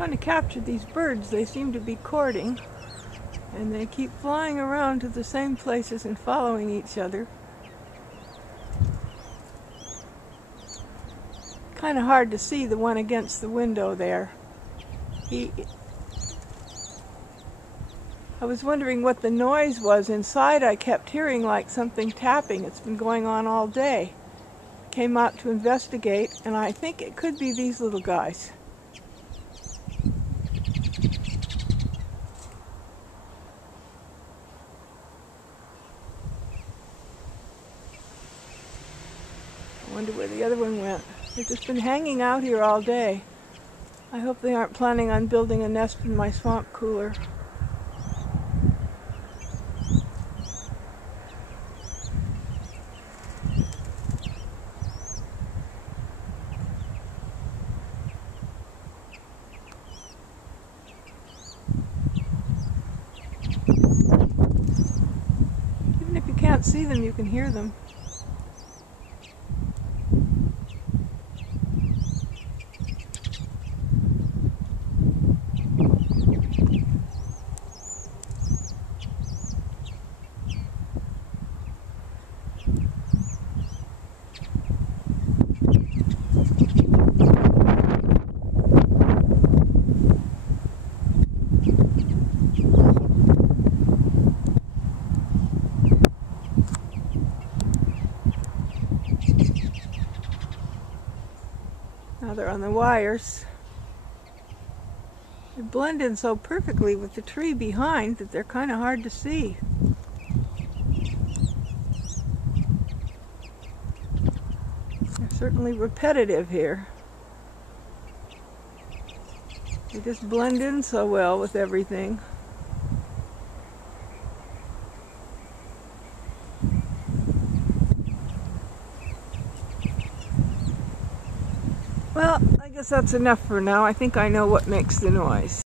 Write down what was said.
Trying to capture these birds. They seem to be courting, and they keep flying around to the same places and following each other. Kind of hard to see the one against the window there. I was wondering what the noise was inside. I kept hearing like something tapping. It's been going on all day. Came out to investigate, and I think it could be these little guys. I wonder where the other one went. They've just been hanging out here all day. I hope they aren't planning on building a nest in my swamp cooler. Even if you can't see them, you can hear them. Now they're on the wires. They blend in so perfectly with the tree behind that they're kind of hard to see. They're certainly repetitive here. They just blend in so well with everything. Well, I guess that's enough for now. I think I know what makes the noise.